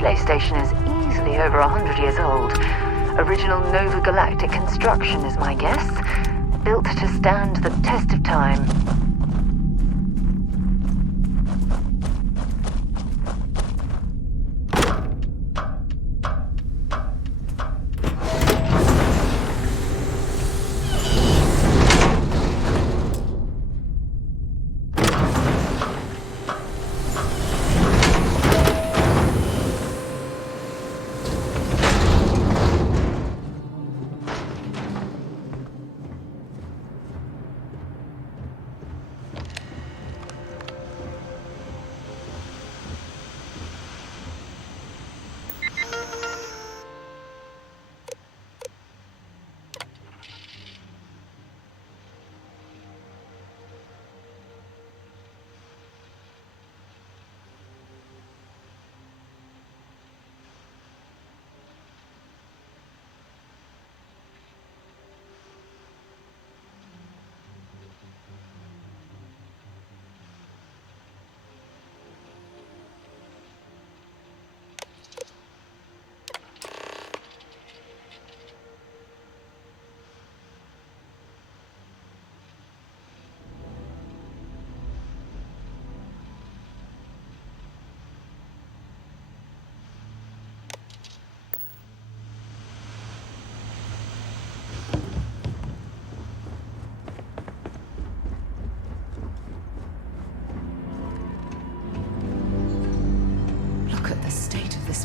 relay station is easily over 100 years old. Original Nova Galactic construction is my guess. Built to stand the test of time.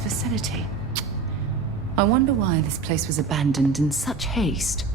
Facility. I wonder why this place was abandoned in such haste.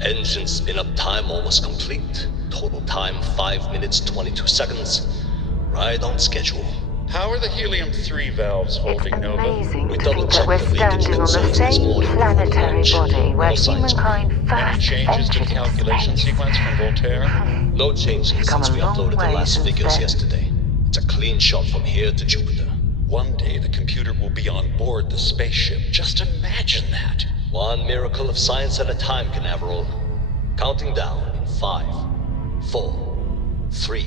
Engine spin-up time almost complete. Total time 5 minutes 22 seconds. Right on schedule. How are the helium-3 valves holding, It's Nova? amazing We to think that double-checked we're the leakage standing on the sensors this same morning before planetary launch. body where All signs are humankind Any first changes to entered calculation space. sequence from Voltaire? No changes Come since a we long uploaded the way last since figures then. yesterday. It's a clean shot from here to Jupiter. One day the computer will be on board the spaceship. Just imagine that. One miracle of science at a time, Canaveral. Counting down in 5, 4, 3,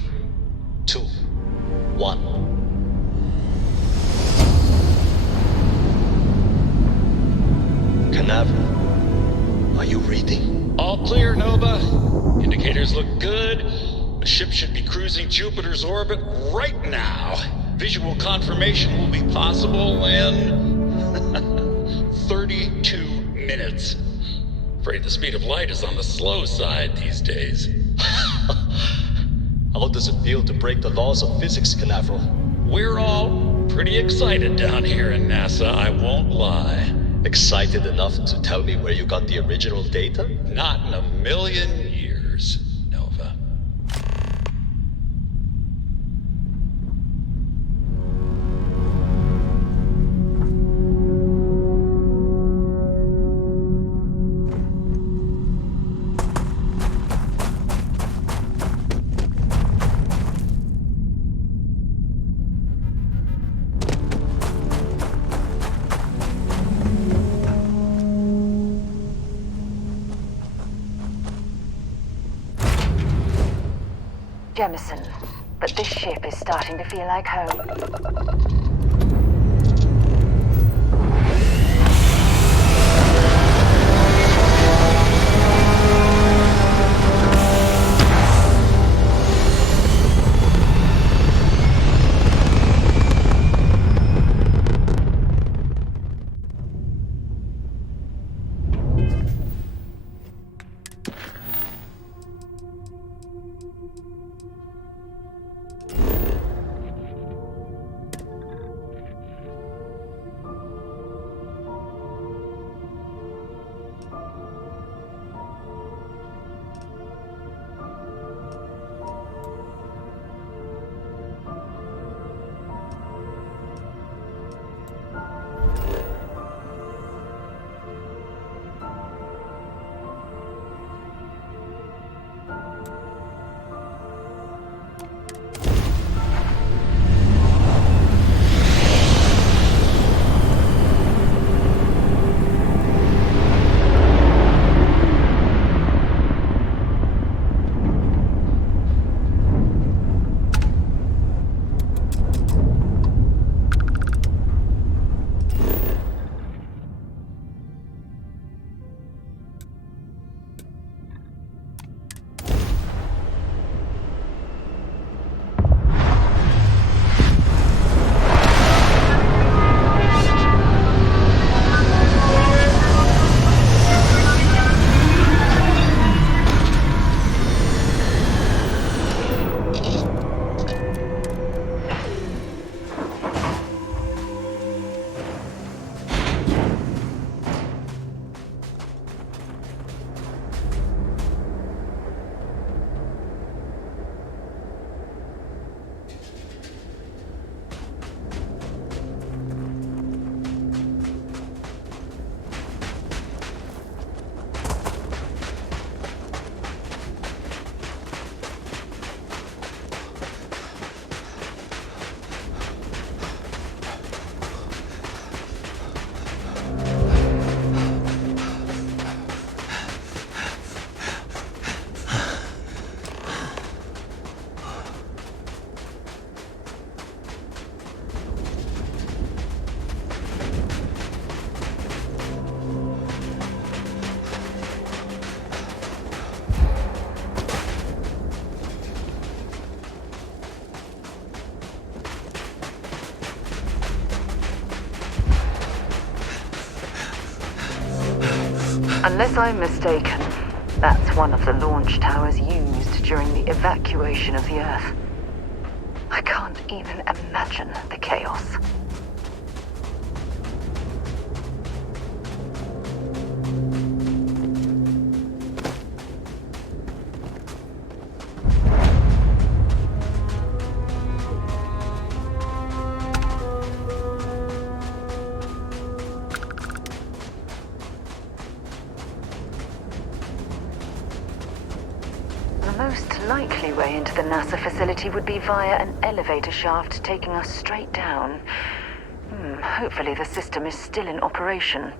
2, 1. Canaveral, are you reading? All clear, Nova. Indicators look good. The ship should be cruising Jupiter's orbit right now. Visual confirmation will be possible in 32 minutes. Afraid the speed of light is on the slow side these days. How does it feel to break the laws of physics, Canaveral? We're all pretty excited down here in NASA, I won't lie. Excited enough to tell me where you got the original data? Not in a million years, Nova. Jemison, but this ship is starting to feel like home. Unless I'm mistaken, that's one of the launch towers used during the evacuation of the Earth. I can't even imagine the chaos. The most likely way into the NASA facility would be via an elevator shaft taking us straight down. Hopefully the system is still in operation.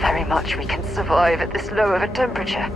Very much we can survive at this low of a temperature.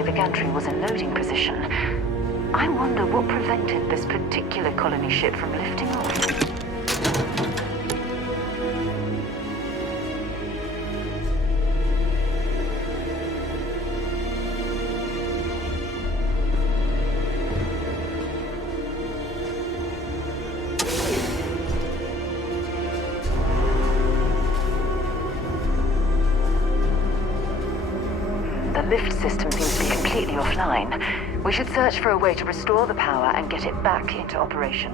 The gantry was in loading position. I wonder what prevented this particular colony ship from lifting off. The lift system seems to be completely offline. We should search for a way to restore the power and get it back into operation.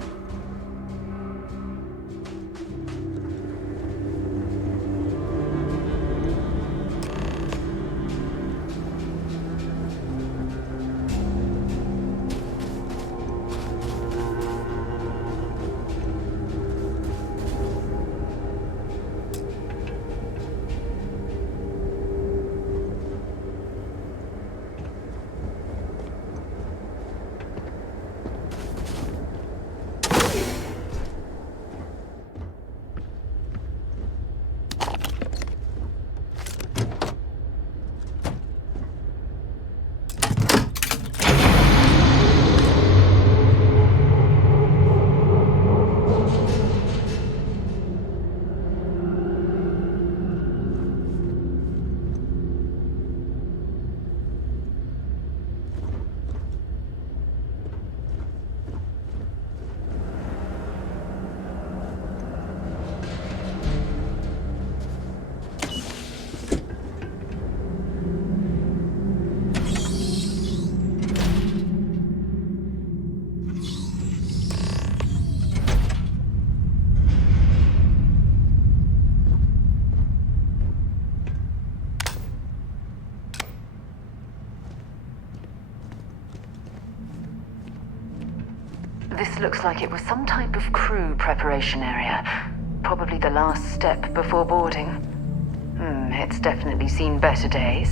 This looks like it was some type of crew preparation area. Probably the last step before boarding. It's definitely seen better days.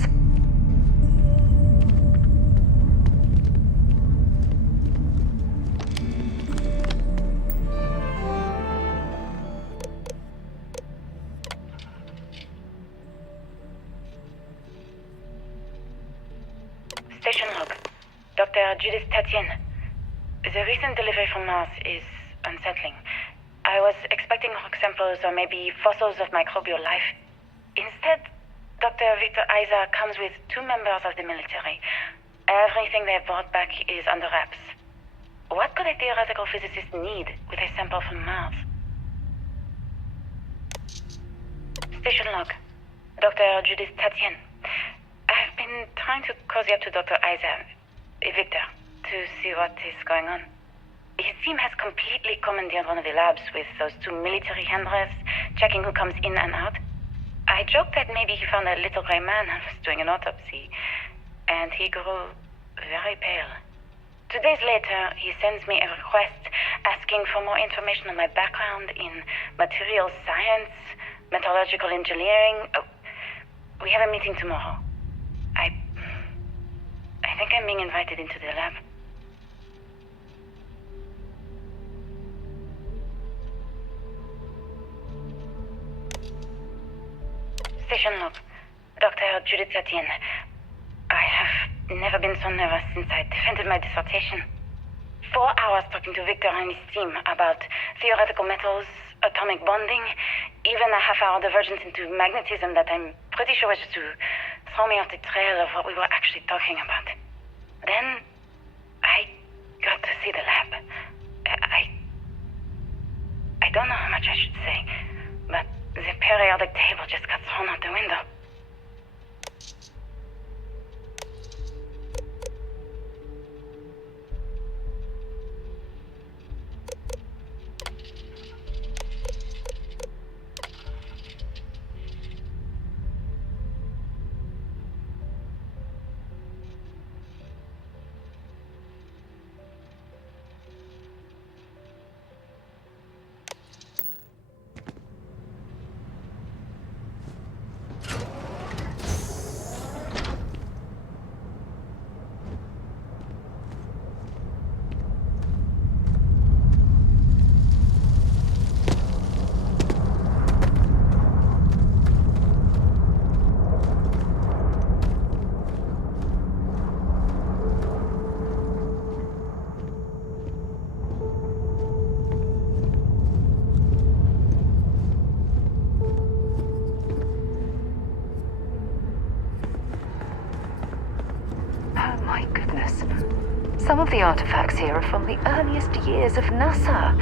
Station log. Dr. Judith Tatien. The recent delivery from Mars is unsettling. I was expecting rock samples or maybe fossils of microbial life. Instead, Dr. Victor Isa comes with 2 members of the military. Everything they've brought back is under wraps. What could a theoretical physicist need with a sample from Mars? Station log. Dr. Judith Tatien. I've been trying to cozy up to Dr. Isa, Victor, to see what is going on. His team has completely commandeered one of the labs with those 2 military handlers, checking who comes in and out. I joked that maybe he found a little gray man and was doing an autopsy, and he grew very pale. 2 days later, he sends me a request asking for more information on my background in materials science, metallurgical engineering. Oh, we have a meeting tomorrow. I think I'm being invited into the lab. Station log. Dr. Judith Tatien. I have never been so nervous since I defended my dissertation. 4 hours talking to Victor and his team about theoretical metals, atomic bonding, even a half-hour divergence into magnetism that I'm pretty sure was just to throw me off the trail of what we were actually talking about. Then, I got to see the lab. I don't know how much I should say, but the periodic table just got thrown out the window. Some of the artifacts here are from the earliest years of NASA.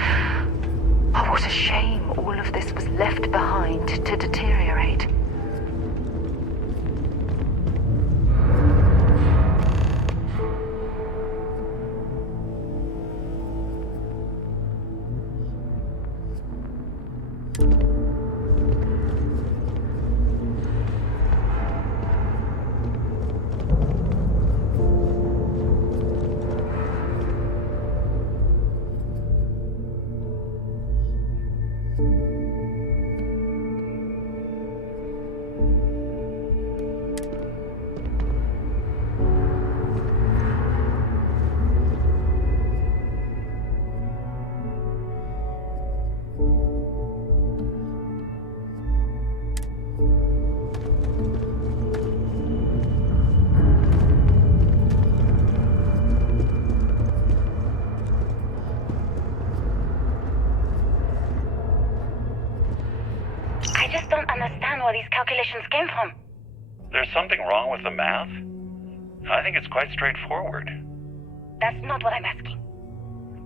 Oh, what a shame all of this was left behind to deteriorate. These calculations came from. There's something wrong with the math? I think it's quite straightforward. That's not what I'm asking.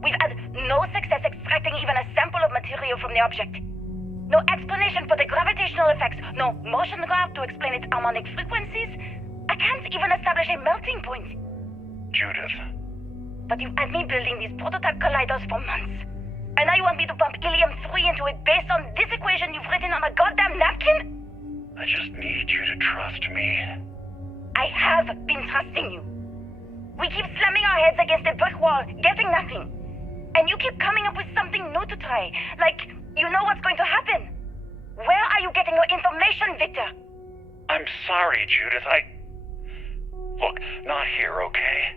We've had no success extracting even a sample of material from the object. No explanation for the gravitational effects, no motion graph to explain its harmonic frequencies. I can't even establish a melting point. Judith. But you've had me building these prototype colliders for months. And now you want me to pump helium-3 into it based on this equation you've written on a goddamn napkin? I just need you to trust me. I have been trusting you. We keep slamming our heads against a brick wall, getting nothing. And you keep coming up with something new to try. Like, you know what's going to happen. Where are you getting your information, Victor? I'm sorry, Judith. Look, not here, okay?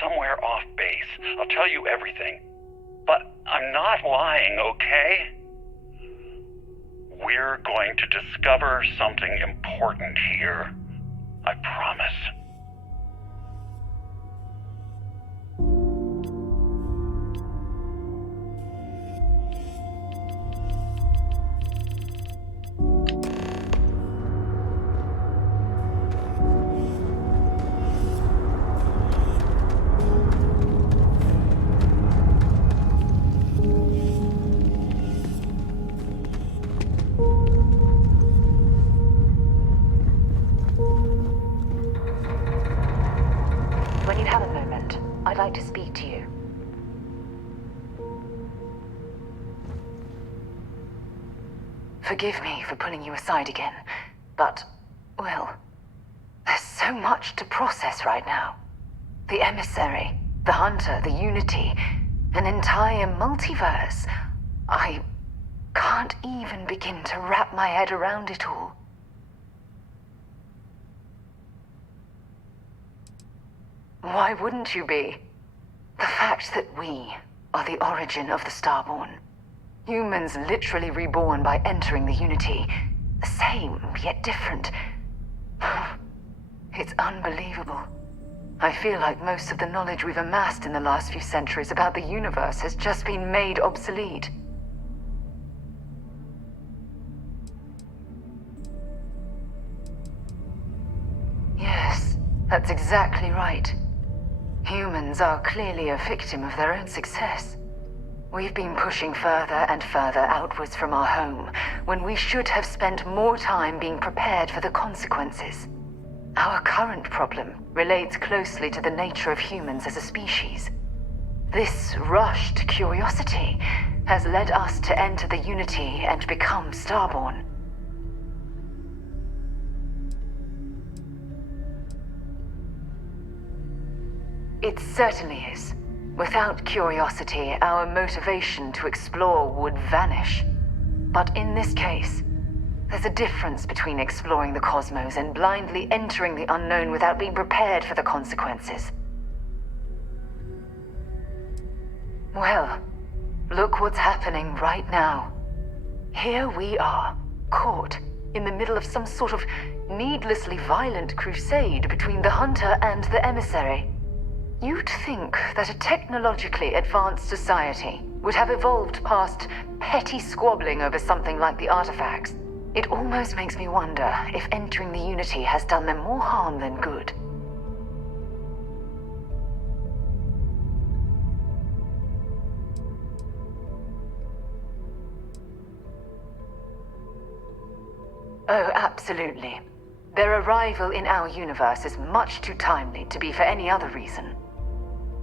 Somewhere off base. I'll tell you everything. But I'm not lying, okay? We're going to discover something important here. I promise. When you have a moment, I'd like to speak to you. Forgive me for pulling you aside again, but, well, there's so much to process right now. The emissary, the hunter, the unity, an entire multiverse. I can't even begin to wrap my head around it all. Why wouldn't you be? The fact that we are the origin of the Starborn. Humans literally reborn by entering the Unity. The same, yet different. It's unbelievable. I feel like most of the knowledge we've amassed in the last few centuries about the universe has just been made obsolete. Yes, that's exactly right. Humans are clearly a victim of their own success. We've been pushing further and further outwards from our home, when we should have spent more time being prepared for the consequences. Our current problem relates closely to the nature of humans as a species. This rushed curiosity has led us to enter the Unity and become Starborn. It certainly is. Without curiosity, our motivation to explore would vanish. But in this case, there's a difference between exploring the cosmos and blindly entering the unknown without being prepared for the consequences. Well, look what's happening right now. Here we are, caught in the middle of some sort of needlessly violent crusade between the hunter and the emissary. You'd think that a technologically advanced society would have evolved past petty squabbling over something like the artifacts. It almost makes me wonder if entering the Unity has done them more harm than good. Oh, absolutely. Their arrival in our universe is much too timely to be for any other reason.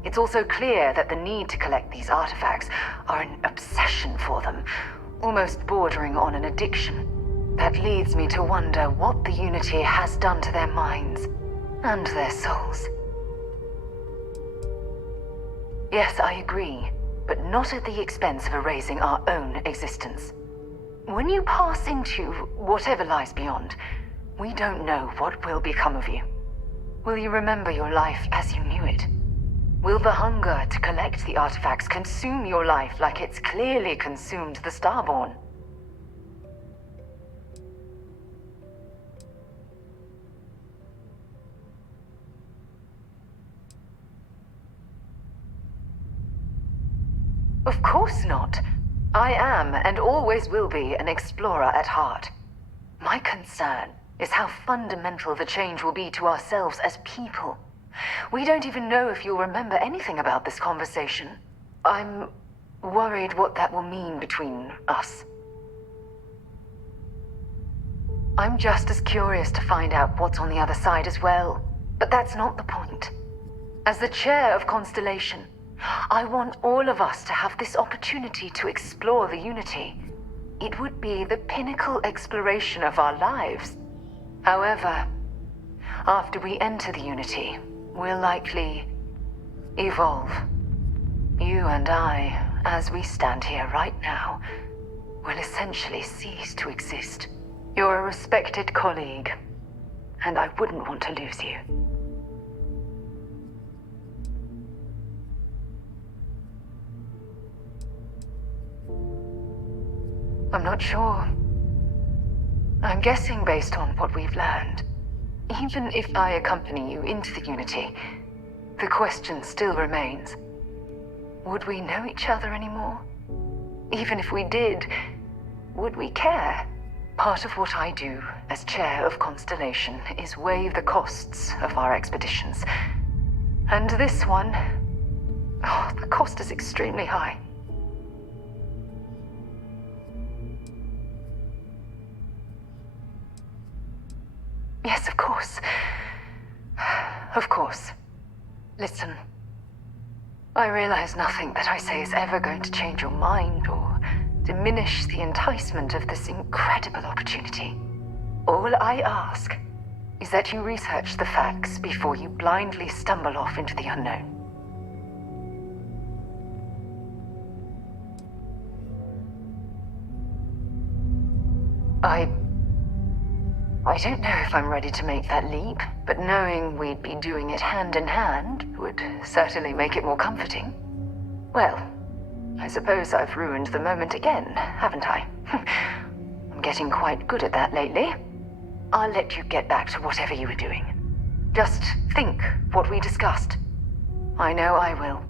It's also clear that the need to collect these artifacts are an obsession for them, almost bordering on an addiction. That leads me to wonder what the Unity has done to their minds and their souls. Yes, I agree, but not at the expense of erasing our own existence. When you pass into whatever lies beyond, we don't know what will become of you. Will you remember your life as you knew it? Will the hunger to collect the artifacts consume your life like it's clearly consumed the Starborn? Of course not. I am, and always will be, an explorer at heart. My concern is how fundamental the change will be to ourselves as people. We don't even know if you'll remember anything about this conversation. I'm worried what that will mean between us. I'm just as curious to find out what's on the other side as well. But that's not the point. As the chair of Constellation, I want all of us to have this opportunity to explore the Unity. It would be the pinnacle exploration of our lives. However, after we enter the Unity, we'll likely evolve. You and I as we stand here right now, will essentially cease to exist. You're a respected colleague, and I wouldn't want to lose you. I'm not sure. I'm guessing based on what we've learned. Even if I accompany you into the Unity, the question still remains. Would we know each other anymore? Even if we did, would we care? Part of what I do as chair of Constellation is weigh the costs of our expeditions. And this one, the cost is extremely high. Yes, of course. Of course. Listen. I realize nothing that I say is ever going to change your mind or diminish the enticement of this incredible opportunity. All I ask is that you research the facts before you blindly stumble off into the unknown. I don't know if I'm ready to make that leap, but knowing we'd be doing it hand in hand would certainly make it more comforting. Well, I suppose I've ruined the moment again, haven't I? I'm getting quite good at that lately. I'll let you get back to whatever you were doing. Just think what we discussed. I know I will.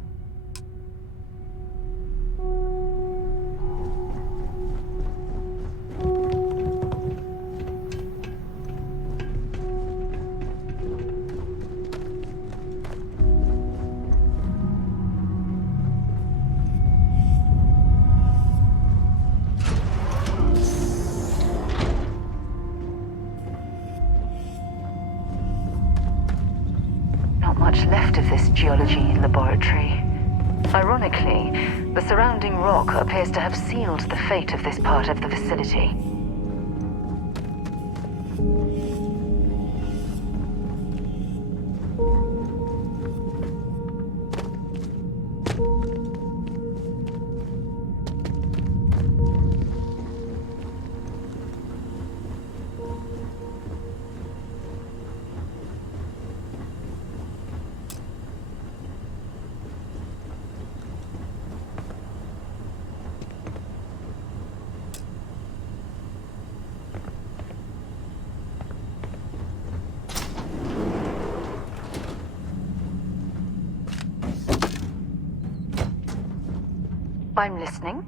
Much left of this geology laboratory. Ironically, the surrounding rock appears to have sealed the fate of this part of the facility. I'm listening.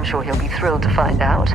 I'm sure he'll be thrilled to find out.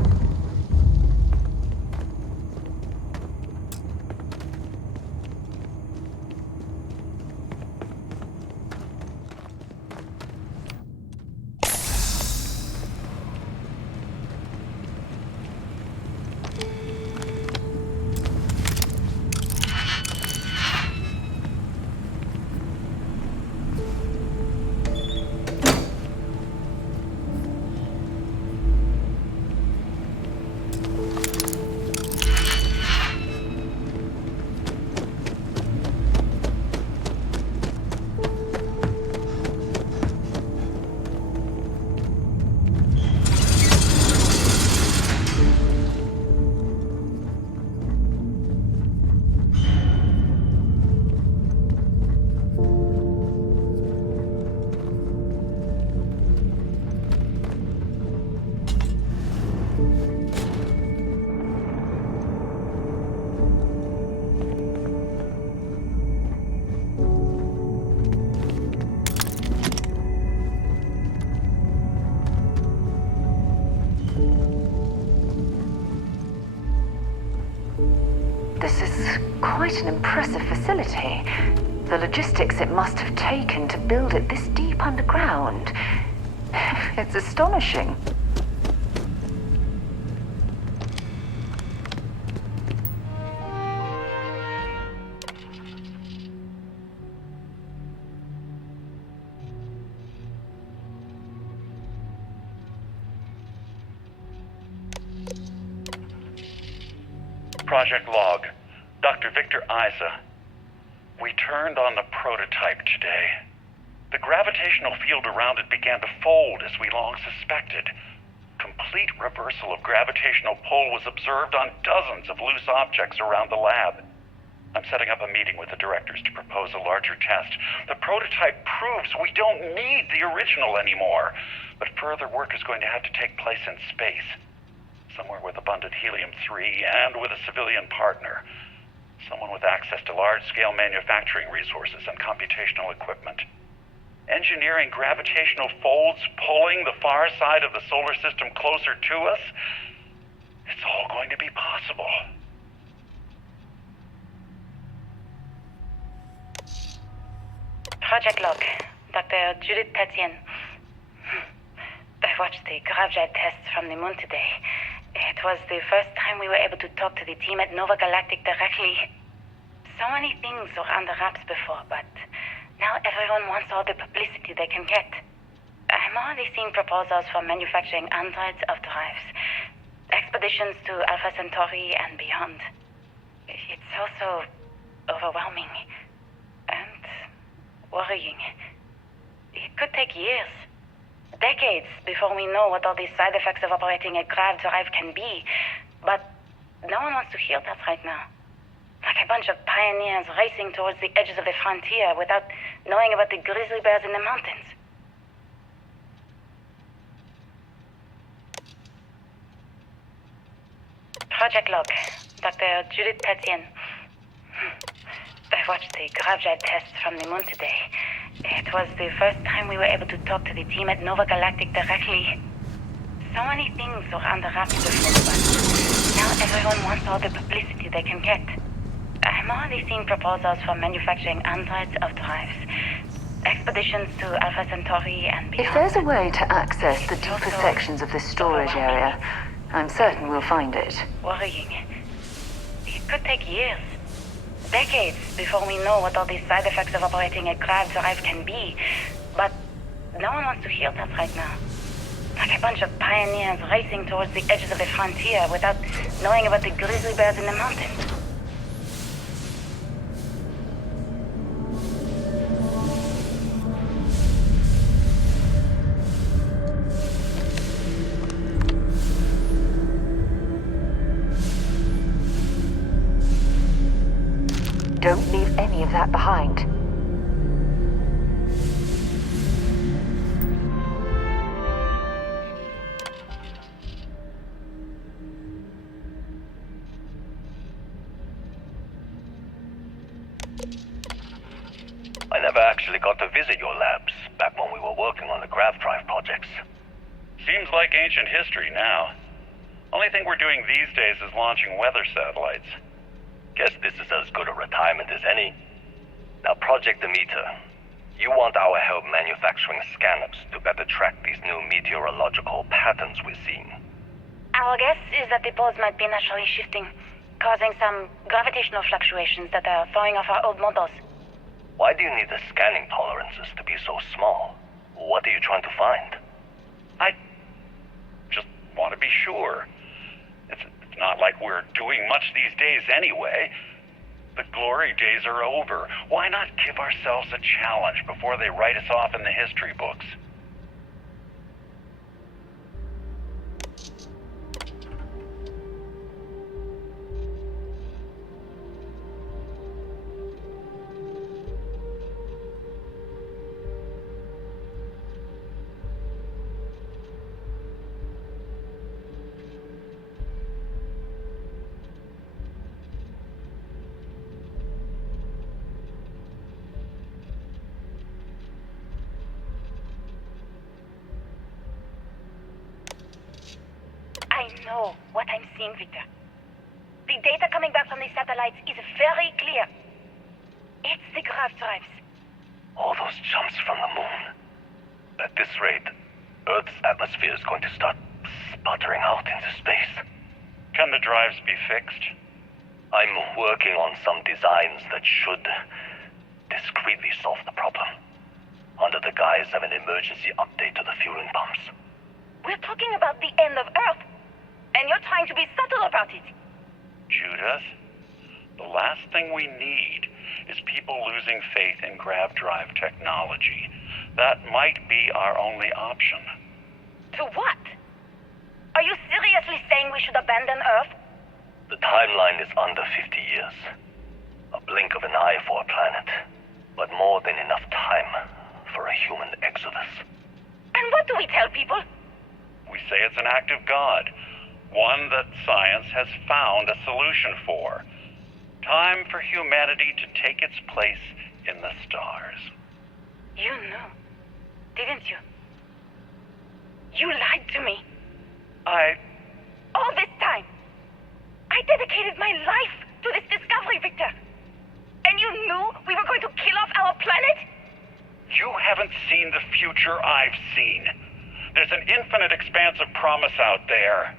This is quite an impressive facility. The logistics it must have taken to build it this deep underground. It's astonishing. Project Log, Dr. Victor Isa. We turned on the prototype today. The gravitational field around it began to fold as we long suspected. Complete reversal of gravitational pull was observed on dozens of loose objects around the lab. I'm setting up a meeting with the directors to propose a larger test. The prototype proves we don't need the original anymore, but further work is going to have to take place in space. Somewhere with abundant helium-3 and with a civilian partner. Someone with access to large-scale manufacturing resources and computational equipment. Engineering gravitational folds pulling the far side of the solar system closer to us? It's all going to be possible. Project Log, Dr. Judith Tatien. I watched the gravjet tests from the moon today. It was the first time we were able to talk to the team at Nova Galactic directly. So many things were under wraps before, but now everyone wants all the publicity they can get. I'm already seeing proposals for manufacturing androids of drives, expeditions to Alpha Centauri and beyond. It's also overwhelming and worrying. It could take years. Decades before we know what all the side effects of operating a grav drive can be. But no one wants to hear that right now. Like a bunch of pioneers racing towards the edges of the frontier without knowing about the grizzly bears in the mountains. Project Log, Dr. Judith Tatien. I watched the gravjet tests from the moon today. It was the first time we were able to talk to the team at Nova Galactic directly. So many things were under wraps before, but now everyone wants all the publicity they can get. I'm already seeing proposals for manufacturing androids of drives, expeditions to Alpha Centauri and beyond. If there's a way to access the deeper sections of this storage area, I'm certain we'll find it. Worrying. It could take years. Decades before we know what all the side effects of operating a grav drive can be. But no one wants to hear that right now. Like a bunch of pioneers racing towards the edges of the frontier without knowing about the grizzly bears in the mountains. Don't leave any of that behind. I never actually got to visit your labs back when we were working on the grav drive projects. Seems like ancient history now. Only thing we're doing these days is launching weather satellites. Guess this is as good a retirement as any. Now, Project Demeter, you want our help manufacturing scanners to better track these new meteorological patterns we're seeing. Our guess is that the poles might be naturally shifting, causing some gravitational fluctuations that are throwing off our old models. Why do you need the scanning tolerances to be so small? What are you trying to find? I just want to be sure. It's not like we're doing much these days anyway. The glory days are over. Why not give ourselves a challenge before they write us off in the history books? I know what I'm seeing, Victor. The data coming back from the satellites is very clear. It's the grav drives. All those jumps from the moon. At this rate, Earth's atmosphere is going to start sputtering out into space. Can the drives be fixed? I'm working on some designs that should discreetly solve the problem, under the guise of an emergency update to the fueling pumps. We're talking about the end of Earth, and you're trying to be subtle about it. Judith, the last thing we need is people losing faith in grav drive technology. That might be our only option. To what? Are you seriously saying we should abandon Earth? The timeline is under 50 years. A blink of an eye for a planet, but more than enough time for a human exodus. And what do we tell people? We say it's an act of God, one that science has found a solution for. Time for humanity to take its place in the stars. You knew, didn't you? You lied to me. All this time. I dedicated my life to this discovery, Victor. And you knew we were going to kill off our planet? You haven't seen the future I've seen. There's an infinite expanse of promise out there.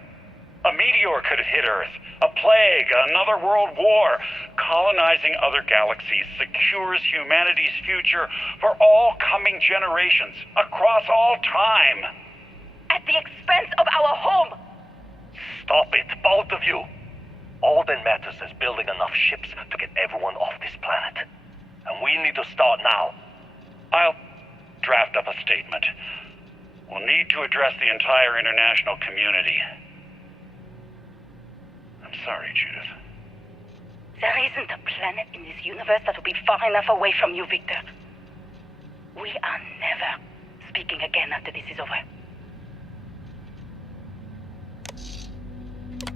A meteor could have hit Earth. A plague, another world war. Colonizing other galaxies secures humanity's future for all coming generations, across all time. At the expense of our home. Stop it, both of you. All that matters is building enough ships to get everyone off this planet. And we need to start now. I'll draft up a statement. We'll need to address the entire international community. I'm sorry, Judith. There isn't a planet in this universe that will be far enough away from you, Victor. We are never speaking again after this is over.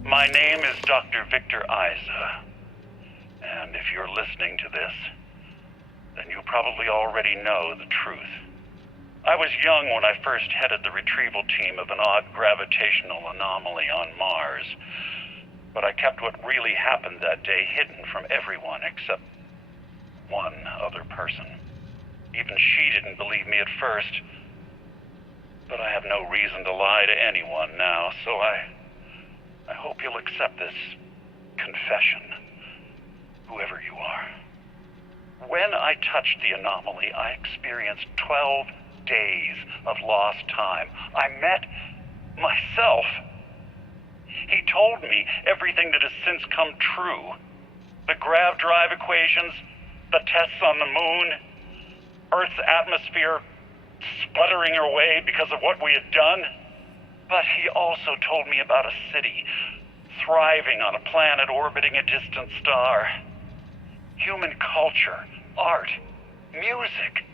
My name is Dr. Victor Isa. And if you're listening to this, then you probably already know the truth. I was young when I first headed the retrieval team of an odd gravitational anomaly on Mars. But I kept what really happened that day hidden from everyone except one other person. Even she didn't believe me at first. But I have no reason to lie to anyone now, so I hope you'll accept this confession, whoever you are. When I touched the anomaly, I experienced 12 days of lost time. I met myself. He told me everything that has since come true. The grav drive equations, the tests on the moon, Earth's atmosphere sputtering away because of what we had done. But he also told me about a city thriving on a planet orbiting a distant star. Human culture, art, music,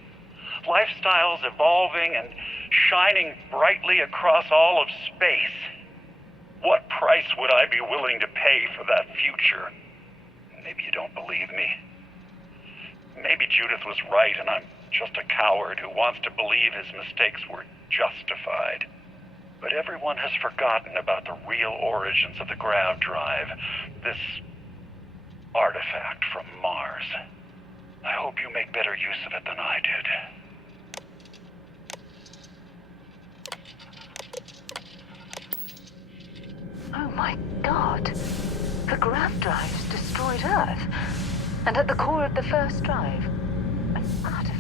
lifestyles evolving and shining brightly across all of space. What price would I be willing to pay for that future? Maybe you don't believe me. Maybe Judith was right and I'm just a coward who wants to believe his mistakes were justified. But everyone has forgotten about the real origins of the grav drive. This artifact from Mars. I hope you make better use of it than I did. Oh my god. The grav drives destroyed Earth. And at the core of the first drive, an artifact.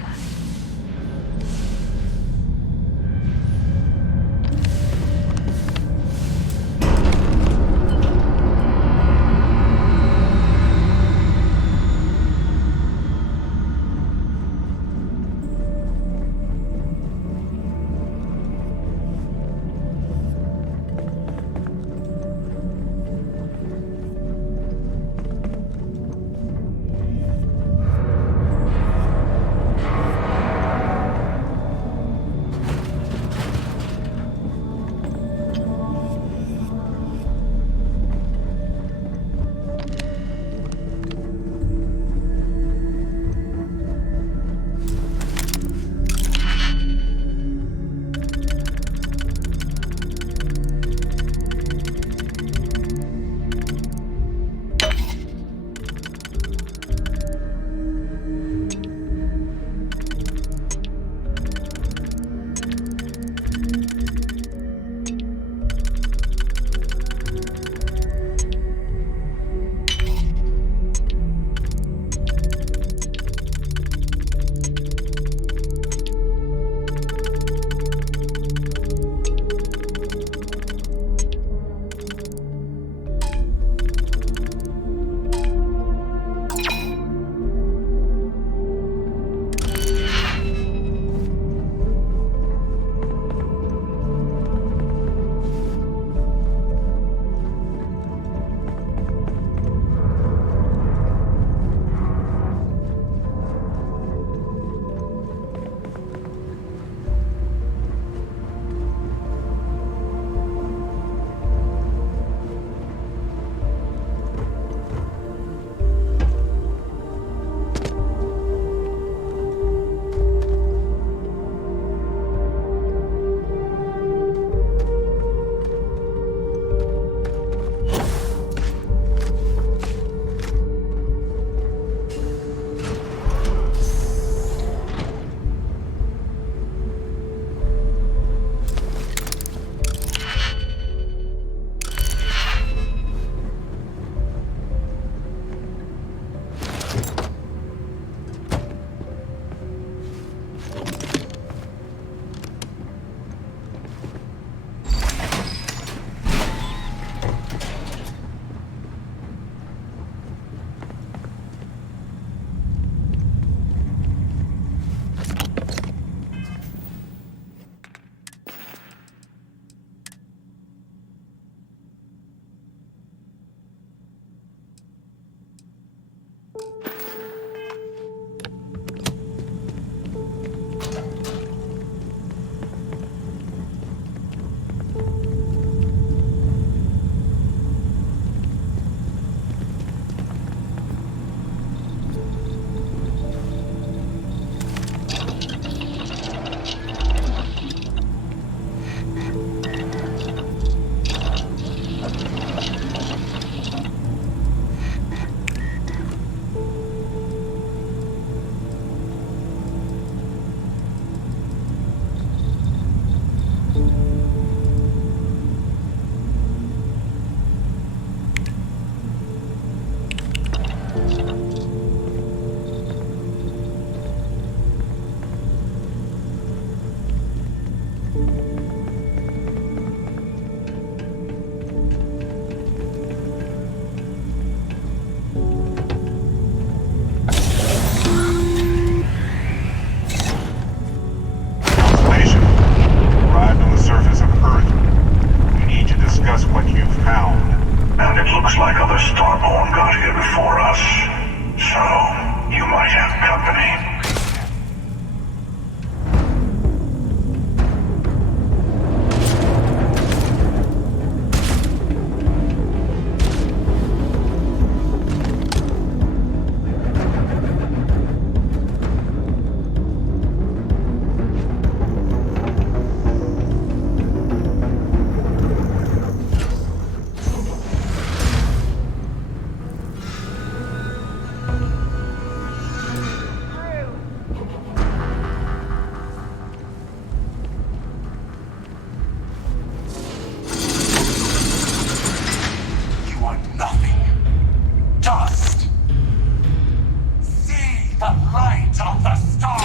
light of the stars!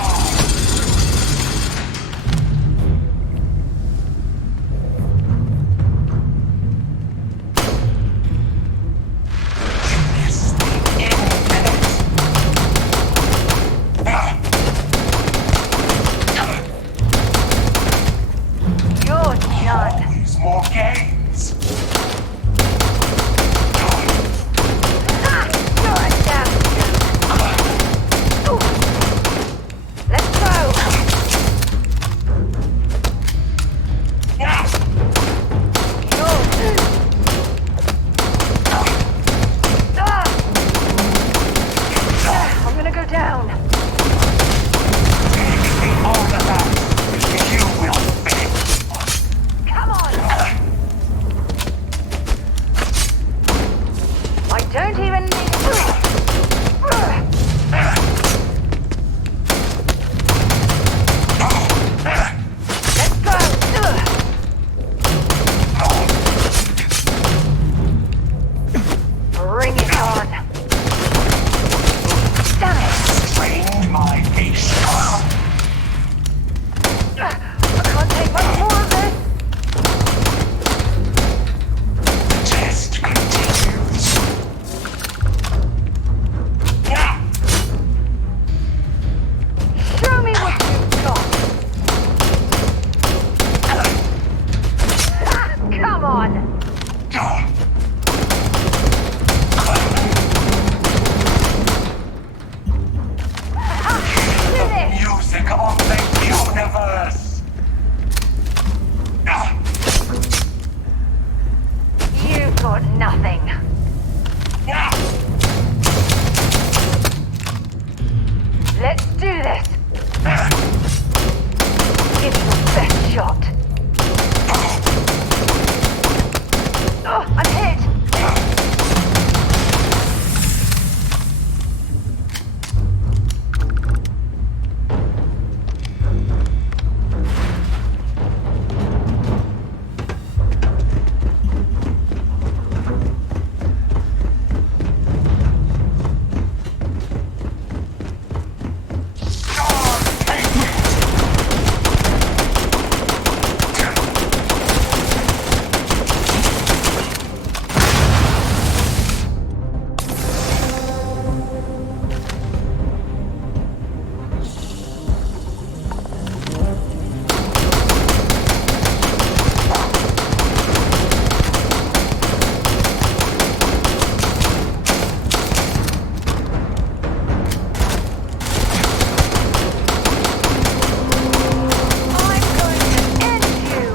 You're done. Always more games! You're a damn joke. Let's go. I'm gonna go down. Anything more than that, you will fail. Come on. I don't even need. Let's go. Bring it on. Damn it. Strained my patience. I can't take much more of this. The test continues. Show me what you've got. Come on. Do this. Music of the universe. You've got nothing. Let's do this. Give it your best shot. Oh, I'm hit. I'm going to end you.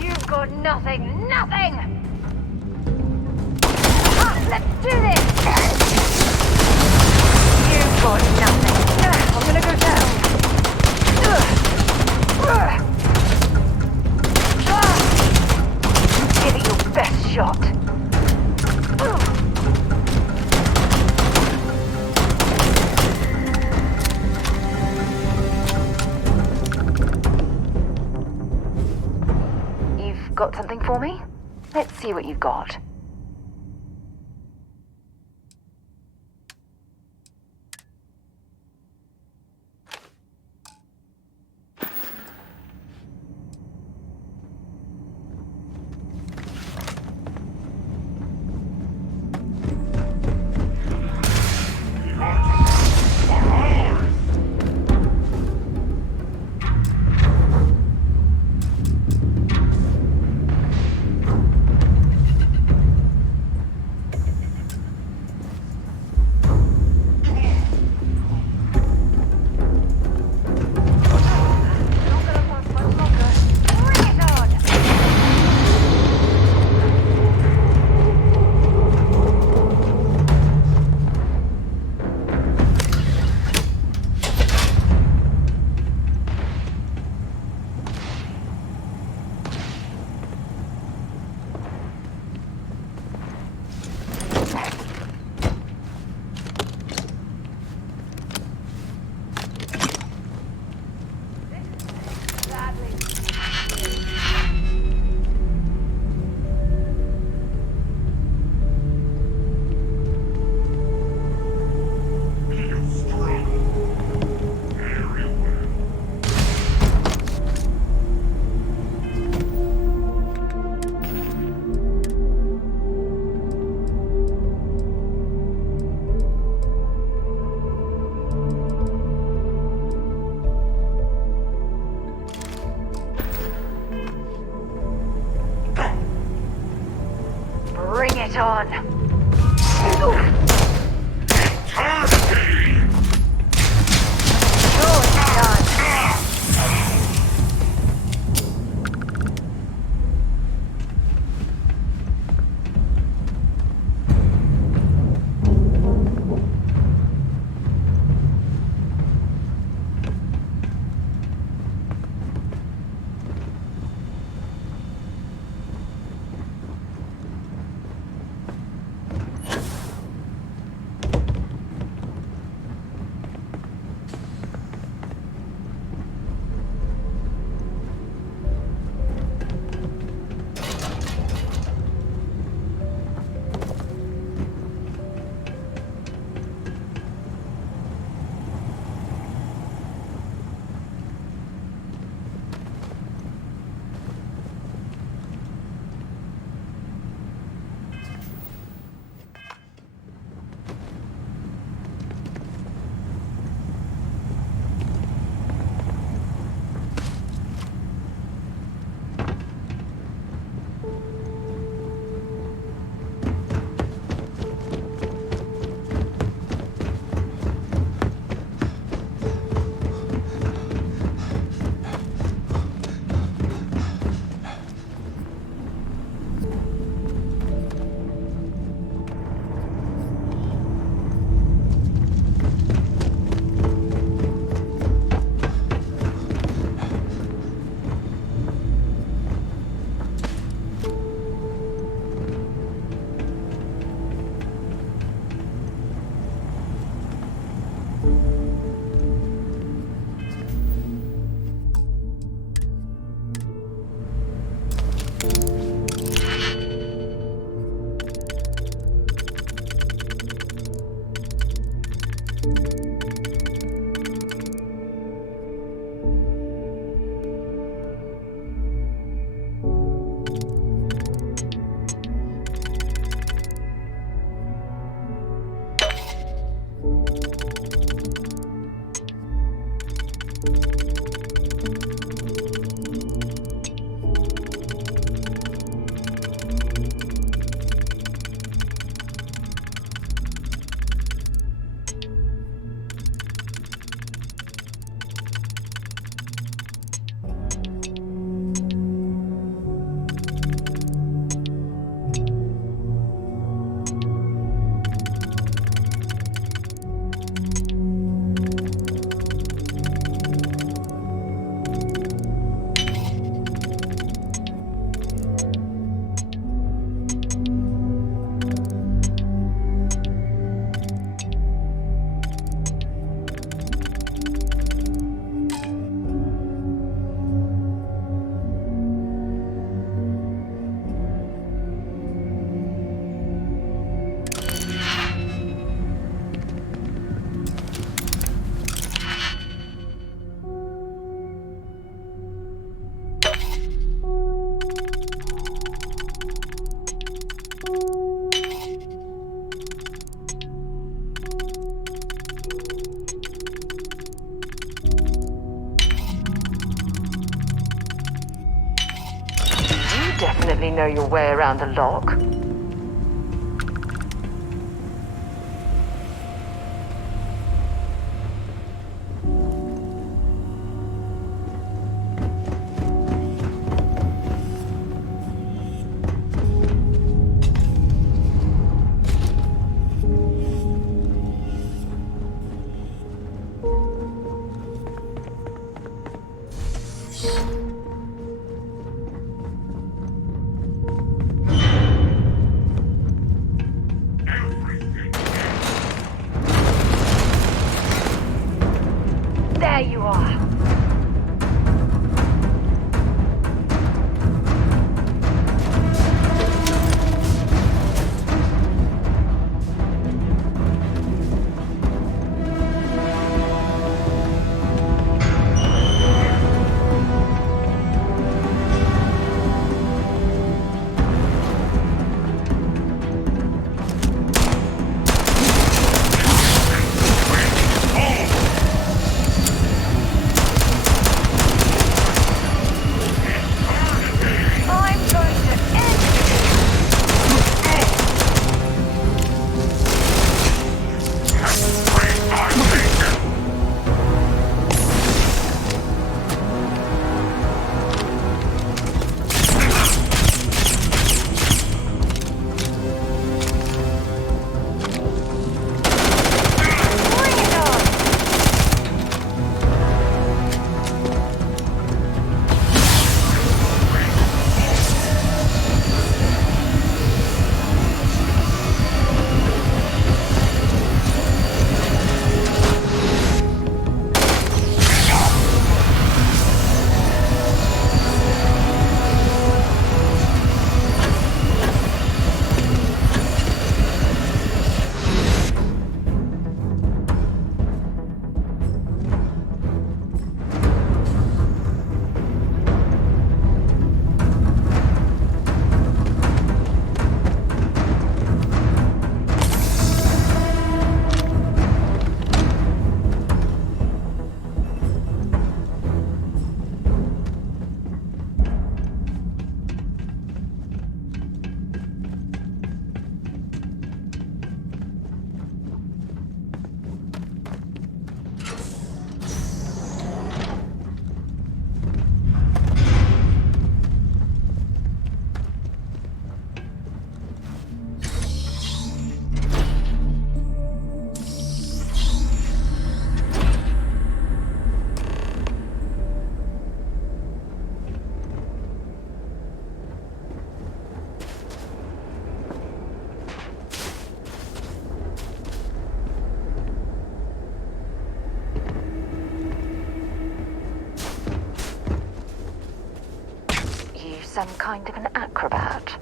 You've got nothing. Nothing. Let's do this. You've got nothing. I'm gonna go down. Give it your best shot. You've got something for me? Let's see what you've got. Bring it on. Eternity! You're done. Definitely know your way around a lock. some kind of an acrobat.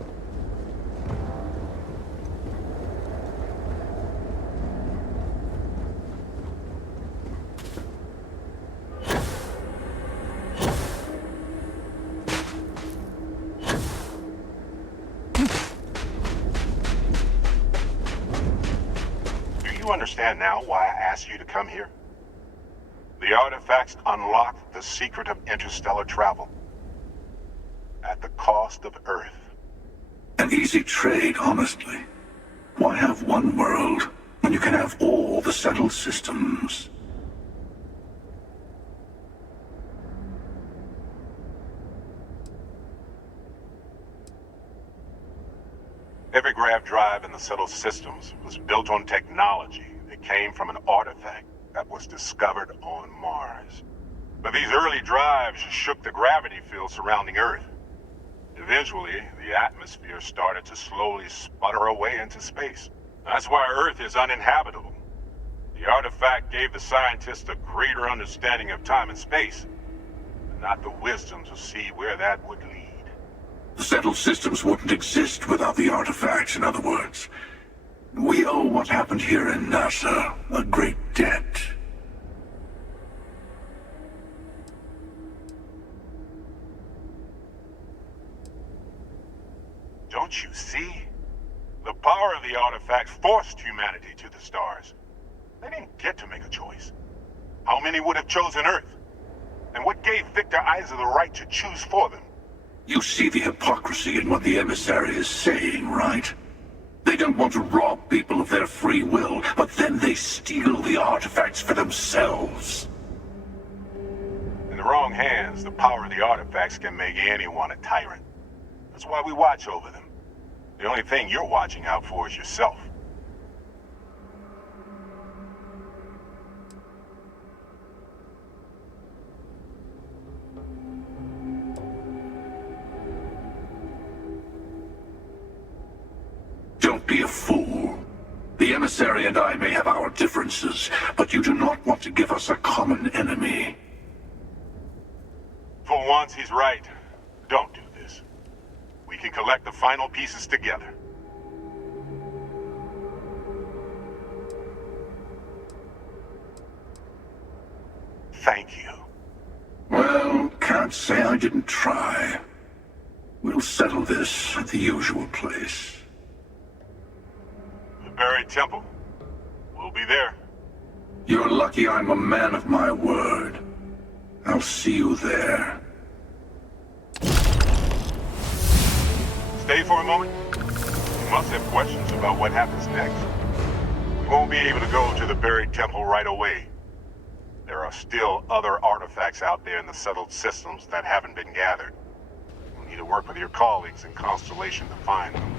Do you understand now why I asked you to come here? The artifacts unlock the secret of interstellar travel. At the cost of Earth. An easy trade, honestly. Why have one world when you can have all the settled systems? Every grav drive in the settled systems was built on technology that came from an artifact that was discovered on Mars. But these early drives shook the gravity field surrounding Earth. Eventually, the atmosphere started to slowly sputter away into space. That's why Earth is uninhabitable. The artifact gave the scientists a greater understanding of time and space, but not the wisdom to see where that would lead. The settled systems wouldn't exist without the artifacts, in other words. We owe what happened here in NASA a great debt. Don't you see? The power of the artifact forced humanity to the stars. They didn't get to make a choice. How many would have chosen Earth? And what gave Victor Isa the right to choose for them? You see the hypocrisy in what the emissary is saying, right? They don't want to rob people of their free will, but then they steal the artifacts for themselves. In the wrong hands, the power of the artifacts can make anyone a tyrant. That's why we watch over them. The only thing you're watching out for is yourself. Don't be a fool. The emissary and I may have our differences, but you do not want to give us a common enemy. For once, he's right. Don't do this. We can collect the final pieces together. Thank you. Well, can't say I didn't try. We'll settle this at the usual place. The buried temple. We'll be there. You're lucky I'm a man of my word. I'll see you there. Stay for a moment. You must have questions about what happens next. We won't be able to go to the buried temple right away. There are still other artifacts out there in the settled systems that haven't been gathered. You'll need to work with your colleagues in Constellation to find them.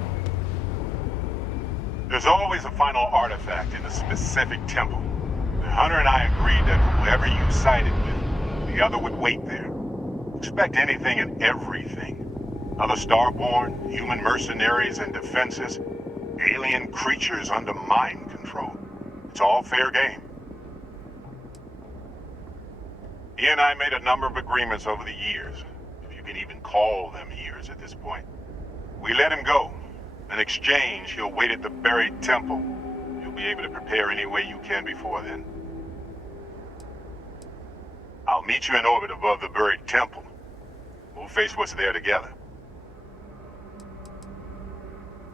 There's always a final artifact in a specific temple. The Hunter and I agreed that whoever you sided with, the other would wait there. Expect anything and everything. Other starborn, human mercenaries and defenses, alien creatures under mind control. It's all fair game. He and I made a number of agreements over the years, if you can even call them years at this point. We let him go. In exchange, he'll wait at the buried temple. You'll be able to prepare any way you can before then. I'll meet you in orbit above the buried temple. We'll face what's there together.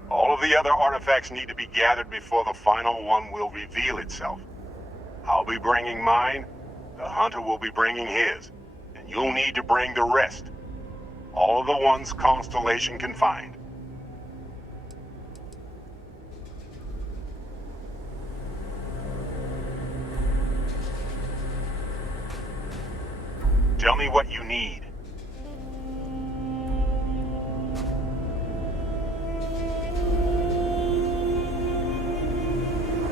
All of the other artifacts need to be gathered before the final one will reveal itself. I'll be bringing mine, the Hunter will be bringing his, and you'll need to bring the rest. All of the ones Constellation can find. Tell me what you need.